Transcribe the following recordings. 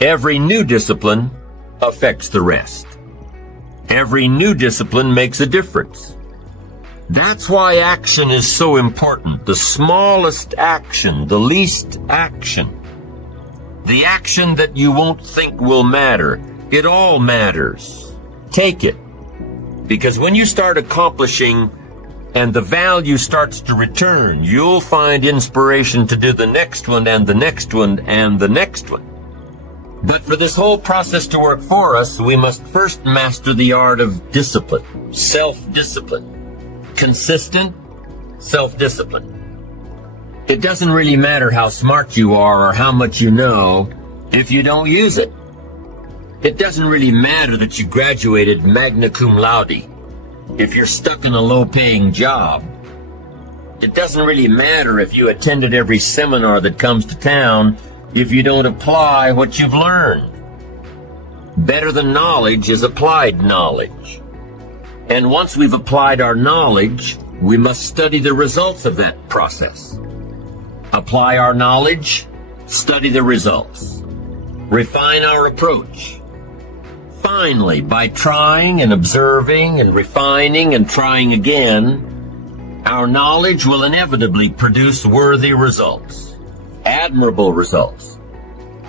Every new discipline affects the rest. Every new discipline makes a difference. That's why action is so important. The smallest action, the least action. The action that you won't think will matter. It all matters. Take it. Because when you start accomplishing and the value starts to return, you'll find inspiration to do the next one and the next one and the next one. But for this whole process to work for us, we must first master the art of discipline, self-discipline. Consistent self-discipline. It doesn't really matter how smart you are or how much you know if you don't use it. It doesn't really matter that you graduated magna cum laude if you're stuck in a low-paying job. It doesn't really matter if you attended every seminar that comes to town if you don't apply what you've learned. Better than knowledge is applied knowledge. And once we've applied our knowledge, we must study the results of that process. Apply our knowledge, study the results. Refine our approach. Finally, by trying and observing and refining and trying again, our knowledge will inevitably produce worthy results, admirable results.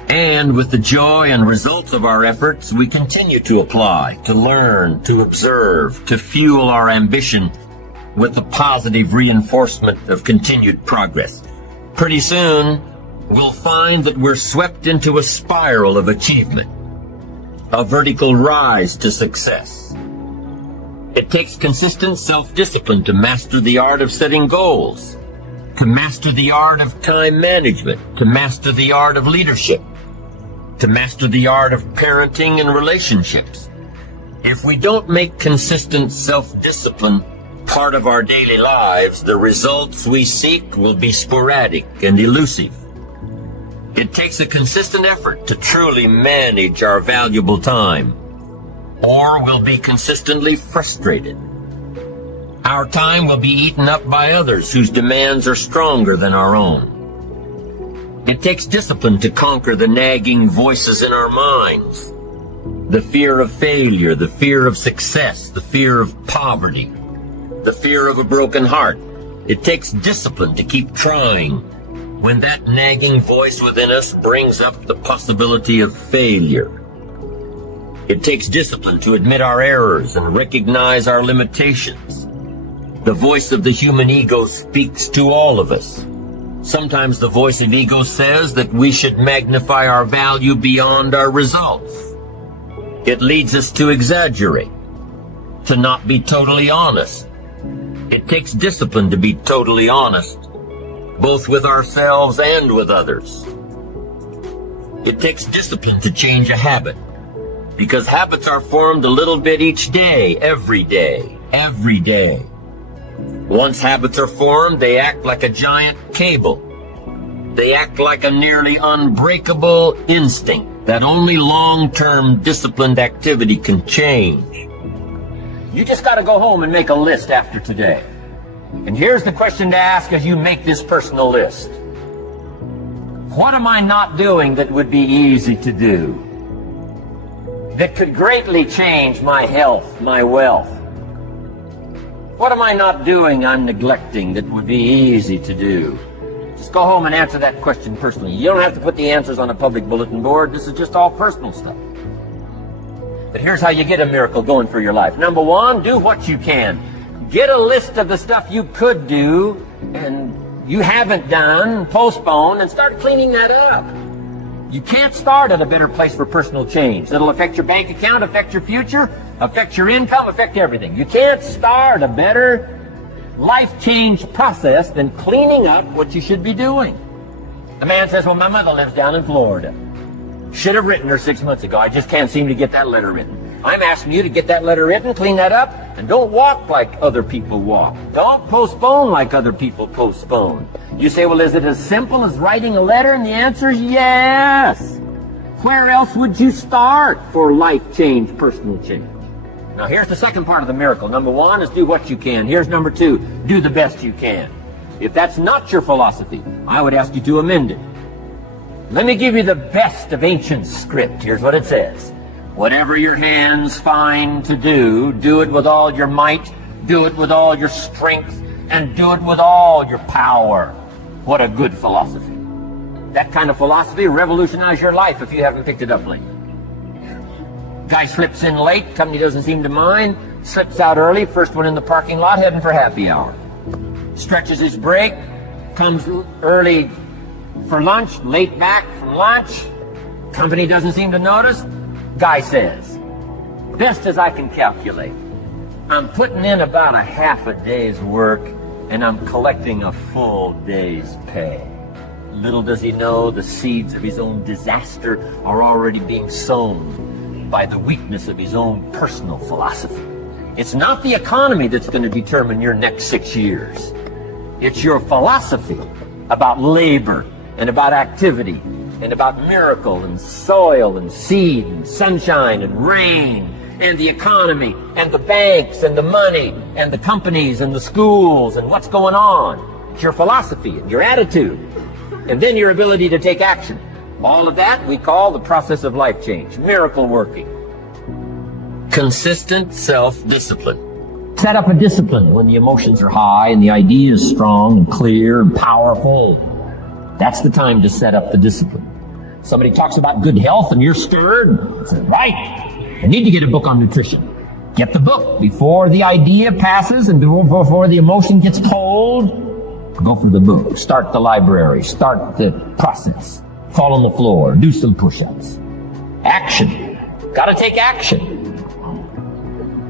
And with the joy and results of our efforts, we continue to apply, to learn, to observe, to fuel our ambition with the positive reinforcement of continued progress. Pretty soon, we'll find that we're swept into a spiral of achievement, a vertical rise to success. It takes consistent self-discipline to master the art of setting goals, to master the art of time management, to master the art of leadership, to master the art of parenting and relationships. If we don't make consistent self-discipline part of our daily lives, the results we seek will be sporadic and elusive. It takes a consistent effort to truly manage our valuable time, or we'll be consistently frustrated. Our time will be eaten up by others whose demands are stronger than our own. It takes discipline to conquer the nagging voices in our minds. The fear of failure, the fear of success, the fear of poverty, the fear of a broken heart. It takes discipline to keep trying when that nagging voice within us brings up the possibility of failure. It takes discipline to admit our errors and recognize our limitations. The voice of the human ego speaks to all of us. Sometimes the voice of ego says that we should magnify our value beyond our results. It leads us to exaggerate, to not be totally honest. It takes discipline to be totally honest, both with ourselves and with others. It takes discipline to change a habit, because habits are formed a little bit each day, every day, every day. Once habits are formed, they act like a giant cable. They act like a nearly unbreakable instinct that only long-term disciplined activity can change. You just got to go home and make a list after today. And here's the question to ask as you make this personal list. What am I not doing that would be easy to do? That could greatly change my health, my wealth? What am I not doing I'm neglecting that would be easy to do? Just go home and answer that question personally. You don't have to put the answers on a public bulletin board. This is just all personal stuff. But here's how you get a miracle going for your life. Number one, do what you can. Get a list of the stuff you could do and you haven't done, postpone, and start cleaning that up. You can't start at a better place for personal change. That'll affect your bank account, affect your future, affect your income, affect everything. You can't start a better life change process than cleaning up what you should be doing. A man says, well, my mother lives down in Florida. Should have written her 6 months ago. I just can't seem to get that letter written. I'm asking you to get that letter written, clean that up, and don't walk like other people walk. Don't postpone like other people postpone. You say, well, is it as simple as writing a letter? And the answer is yes. Where else would you start for life change, personal change? Now, here's the second part of the miracle. Number one is do what you can. Here's number two, do the best you can. If that's not your philosophy, I would ask you to amend it. Let me give you the best of ancient script. Here's what it says. Whatever your hands find to do, do it with all your might, do it with all your strength, and do it with all your power. What a good philosophy. That kind of philosophy will revolutionize your life if you haven't picked it up lately. Guy slips in late, company doesn't seem to mind, slips out early, first one in the parking lot, heading for happy hour. Stretches his break, comes early for lunch, late back from lunch, company doesn't seem to notice. Guy says, best as I can calculate, I'm putting in about a half a day's work and I'm collecting a full day's pay. Little does he know the seeds of his own disaster are already being sown by the weakness of his own personal philosophy. It's not the economy that's going to determine your next 6 years. It's your philosophy about labor and about activity and about miracle and soil and seed and sunshine and rain and the economy and the banks and the money and the companies and the schools and what's going on. It's your philosophy and your attitude and then your ability to take action. All of that we call the process of life change, miracle working. Consistent self-discipline. Set up a discipline when the emotions are high and the idea is strong and clear and powerful. That's the time to set up the discipline. Somebody talks about good health and you're stirred. Say, right, I need to get a book on nutrition. Get the book before the idea passes and before the emotion gets cold. Go for the book. Start the library. Start the process. Fall on the floor. Do some push-ups. Action. Gotta take action.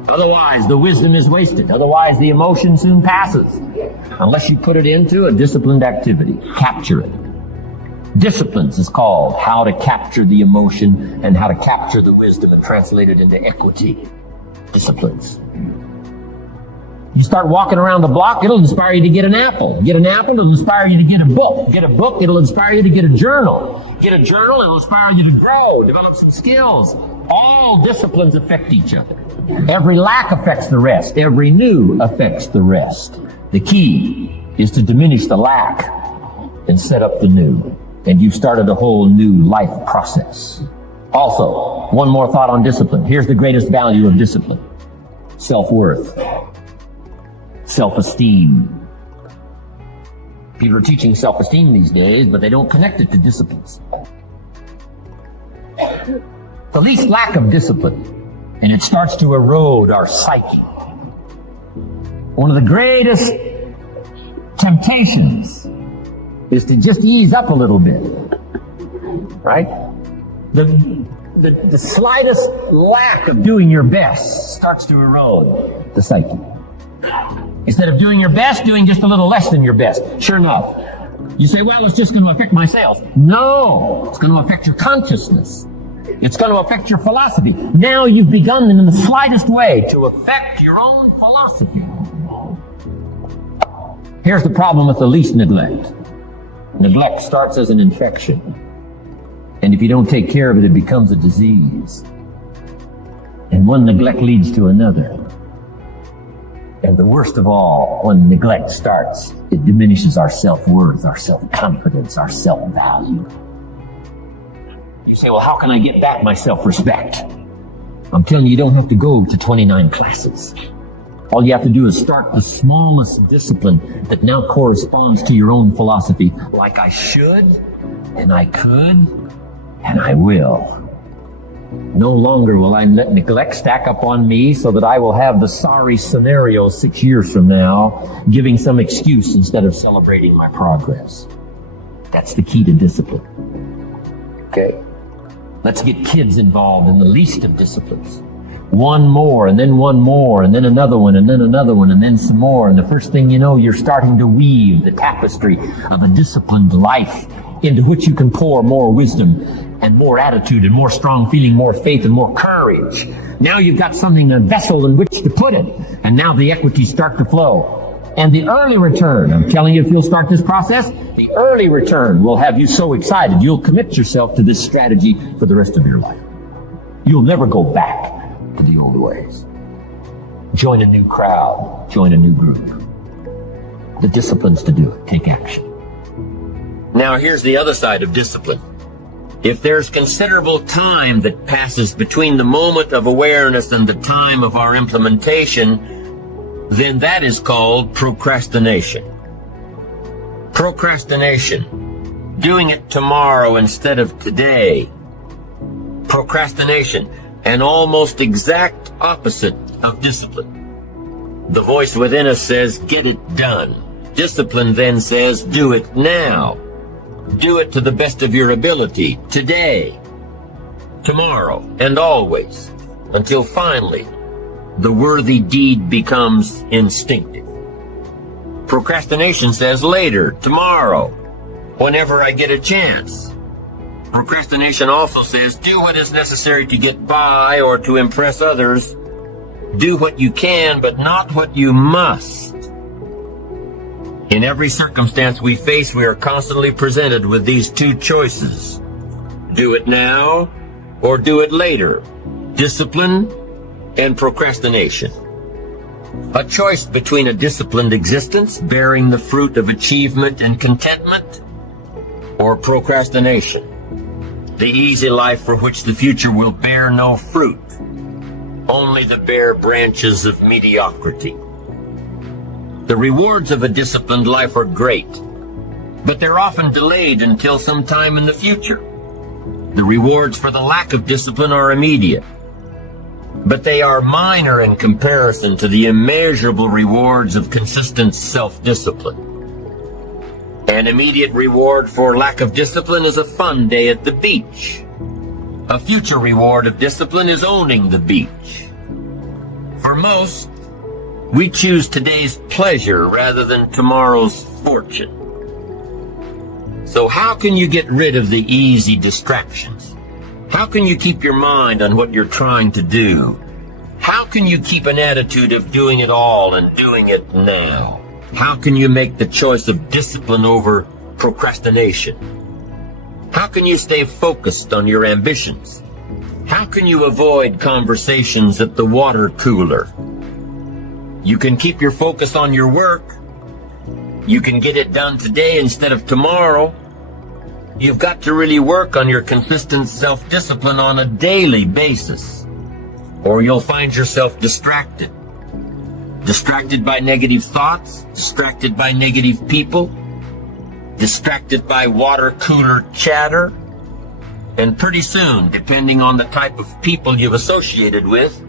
Otherwise, the wisdom is wasted. Otherwise, the emotion soon passes. Unless you put it into a disciplined activity. Capture it. Disciplines is called how to capture the emotion and how to capture the wisdom and translate it into equity. Disciplines. You start walking around the block, it'll inspire you to get an apple. Get an apple, it'll inspire you to get a book. Get a book, it'll inspire you to get a journal. Get a journal, it'll inspire you to grow, develop some skills. All disciplines affect each other. Every lack affects the rest. Every new affects the rest. The key is to diminish the lack and set up the new. And you've started a whole new life process. Also, one more thought on discipline. Here's the greatest value of discipline. Self-worth. Self-esteem. People are teaching self-esteem these days, but they don't connect it to disciplines. The least lack of discipline, and it starts to erode our psyche. One of the greatest temptations is to just ease up a little bit, right? The slightest lack of doing your best starts to erode the psyche. Instead of doing your best, doing just a little less than your best. Sure enough, you say, well, it's just going to affect my sales. No, it's going to affect your consciousness. It's going to affect your philosophy. Now you've begun in the slightest way to affect your own philosophy. Here's the problem with the least neglect. Neglect starts as an infection. And if you don't take care of it, it becomes a disease. And one neglect leads to another. And the worst of all, when neglect starts, it diminishes our self-worth, our self-confidence, our self-value. You say, well, how can I get back my self-respect? I'm telling you, you don't have to go to 29 classes. All you have to do is start the smallest discipline that now corresponds to your own philosophy, like I should, and I could, and I will. No longer will I let neglect stack up on me so that I will have the sorry scenario 6 years from now, giving some excuse instead of celebrating my progress. That's the key to discipline. Okay? Let's get kids involved in the least of disciplines. One more, and then one more, and then another one, and then another one, and then some more. And the first thing you know, you're starting to weave the tapestry of a disciplined life into which you can pour more wisdom and more attitude and more strong feeling, more faith and more courage. Now you've got something, a vessel in which to put it. And now the equities start to flow. And the early return, I'm telling you, if you'll start this process, the early return will have you so excited, you'll commit yourself to this strategy for the rest of your life. You'll never go back to the old ways. Join a new crowd. Join a new group. The disciplines to do it. Take action. Now here's the other side of discipline. If there's considerable time that passes between the moment of awareness and the time of our implementation, then that is called procrastination. Procrastination, doing it tomorrow instead of today. Procrastination, an almost exact opposite of discipline. The voice within us says, get it done. Discipline then says, do it now. Do it to the best of your ability, today, tomorrow, and always, until finally, the worthy deed becomes instinctive. Procrastination says later, tomorrow, whenever I get a chance. Procrastination also says, do what is necessary to get by or to impress others. Do what you can, but not what you must. In every circumstance we face, we are constantly presented with these two choices. Do it now or do it later. Discipline and procrastination. A choice between a disciplined existence, bearing the fruit of achievement and contentment, or procrastination, the easy life for which the future will bear no fruit, only the bare branches of mediocrity. The rewards of a disciplined life are great, but they're often delayed until some time in the future. The rewards for the lack of discipline are immediate, but they are minor in comparison to the immeasurable rewards of consistent self-discipline. An immediate reward for lack of discipline is a fun day at the beach. A future reward of discipline is owning the beach. For most, we choose today's pleasure rather than tomorrow's fortune. So how can you get rid of the easy distractions? How can you keep your mind on what you're trying to do? How can you keep an attitude of doing it all and doing it now? How can you make the choice of discipline over procrastination? How can you stay focused on your ambitions? How can you avoid conversations at the water cooler? You can keep your focus on your work. You can get it done today instead of tomorrow. You've got to really work on your consistent self-discipline on a daily basis, or you'll find yourself distracted. Distracted by negative thoughts, distracted by negative people, distracted by water cooler chatter, and pretty soon, depending on the type of people you've associated with,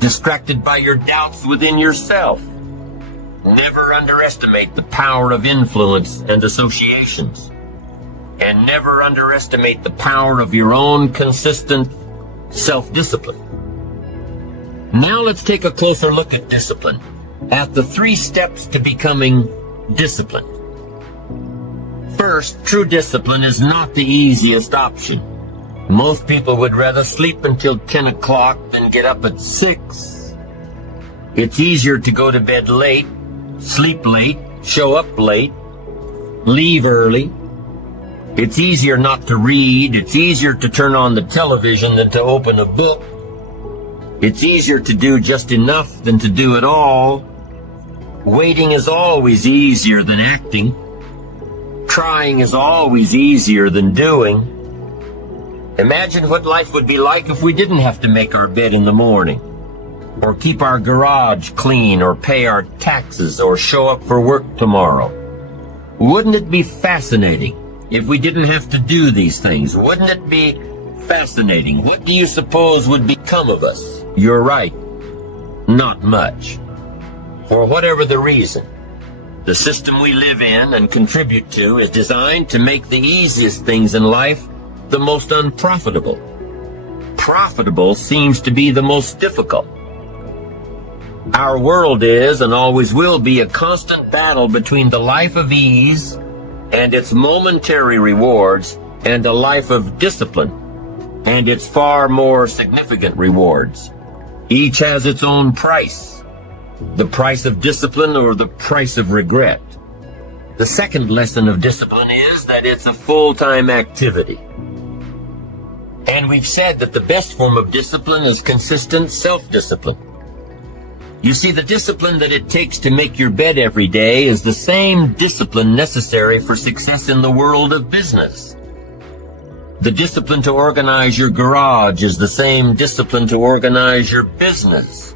distracted by your doubts within yourself. Never underestimate the power of influence and associations. And never underestimate the power of your own consistent self-discipline. Now let's take a closer look at discipline, at the 3 steps to becoming disciplined. First, true discipline is not the easiest option. Most people would rather sleep until 10 o'clock than get up at 6. It's easier to go to bed late, sleep late, show up late, leave early. It's easier not to read. It's easier to turn on the television than to open a book. It's easier to do just enough than to do it all. Waiting is always easier than acting. Trying is always easier than doing. Imagine what life would be like if we didn't have to make our bed in the morning, or keep our garage clean, or pay our taxes, or show up for work tomorrow. Wouldn't it be fascinating if we didn't have to do these things? Wouldn't it be fascinating? What do you suppose would become of us? You're right. Not much. For whatever the reason, the system we live in and contribute to is designed to make the easiest things in life the most unprofitable. Profitable seems to be the most difficult. Our world is and always will be a constant battle between the life of ease and its momentary rewards and a life of discipline and its far more significant rewards. Each has its own price. The price of discipline or the price of regret. The second lesson of discipline is that it's a full-time activity. And we've said that the best form of discipline is consistent self-discipline. You see, the discipline that it takes to make your bed every day is the same discipline necessary for success in the world of business. The discipline to organize your garage is the same discipline to organize your business.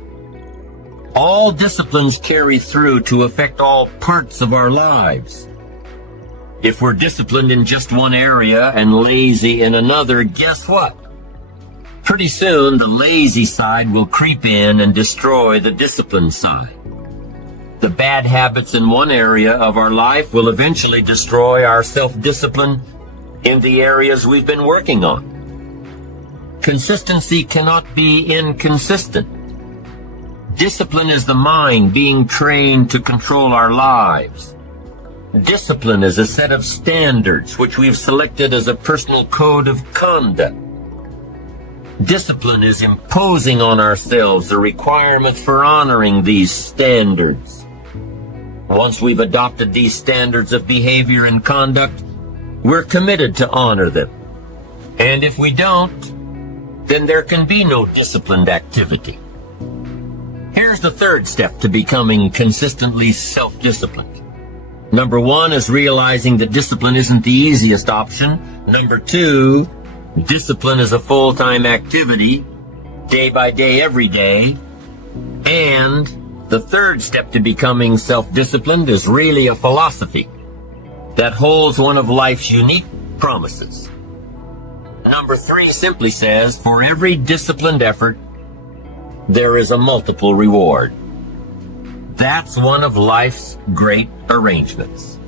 All disciplines carry through to affect all parts of our lives. If we're disciplined in just one area and lazy in another, guess what? Pretty soon, the lazy side will creep in and destroy the disciplined side. The bad habits in one area of our life will eventually destroy our self-discipline in the areas we've been working on. Consistency cannot be inconsistent. Discipline is the mind being trained to control our lives. Discipline is a set of standards which we've selected as a personal code of conduct. Discipline is imposing on ourselves the requirements for honoring these standards. Once we've adopted these standards of behavior and conduct, we're committed to honor them. And if we don't, then there can be no disciplined activity. Here's the third step to becoming consistently self-disciplined. Number 1 is realizing that discipline isn't the easiest option. Number 2, discipline is a full-time activity, day by day, every day. And the third step to becoming self-disciplined is really a philosophy that holds one of life's unique promises. Number 3 simply says, for every disciplined effort, there is a multiple reward. That's one of life's great arrangements.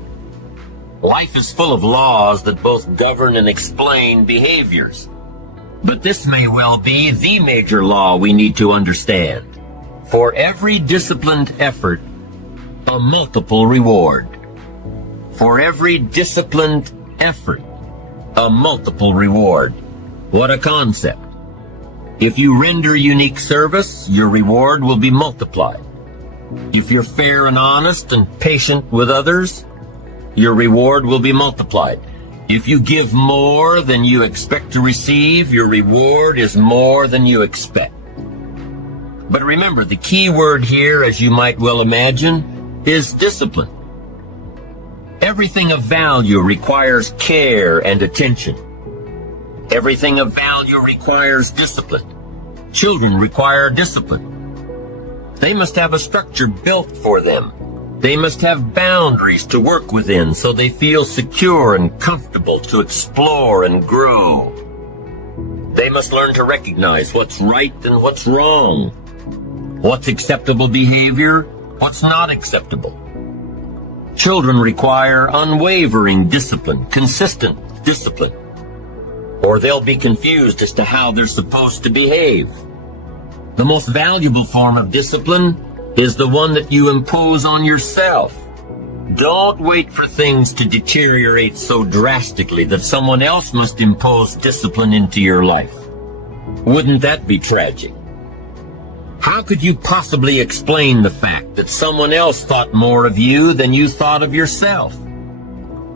Life is full of laws that both govern and explain behaviors. But this may well be the major law we need to understand. For every disciplined effort, a multiple reward. For every disciplined effort, a multiple reward. What a concept. If you render unique service, your reward will be multiplied. If you're fair and honest and patient with others, your reward will be multiplied. If you give more than you expect to receive, your reward is more than you expect. But remember, the key word here, as you might well imagine, is discipline. Everything of value requires care and attention. Everything of value requires discipline. Children require discipline. They must have a structure built for them. They must have boundaries to work within so they feel secure and comfortable to explore and grow. They must learn to recognize what's right and what's wrong, what's acceptable behavior, what's not acceptable. Children require unwavering discipline, consistent discipline, or they'll be confused as to how they're supposed to behave. The most valuable form of discipline is the one that you impose on yourself. Don't wait for things to deteriorate so drastically that someone else must impose discipline into your life. Wouldn't that be tragic? How could you possibly explain the fact that someone else thought more of you than you thought of yourself?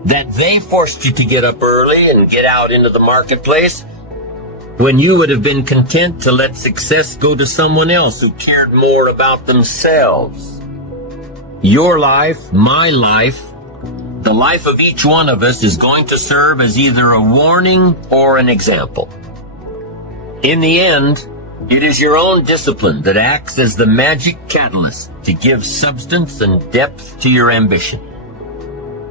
That they forced you to get up early and get out into the marketplace when you would have been content to let success go to someone else who cared more about themselves. Your life, my life, the life of each one of us is going to serve as either a warning or an example. In the end, it is your own discipline that acts as the magic catalyst to give substance and depth to your ambition,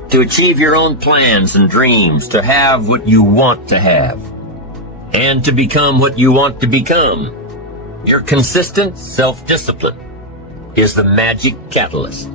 to achieve your own plans and dreams, to have what you want to have, and to become what you want to become. Your consistent self-discipline is the magic catalyst.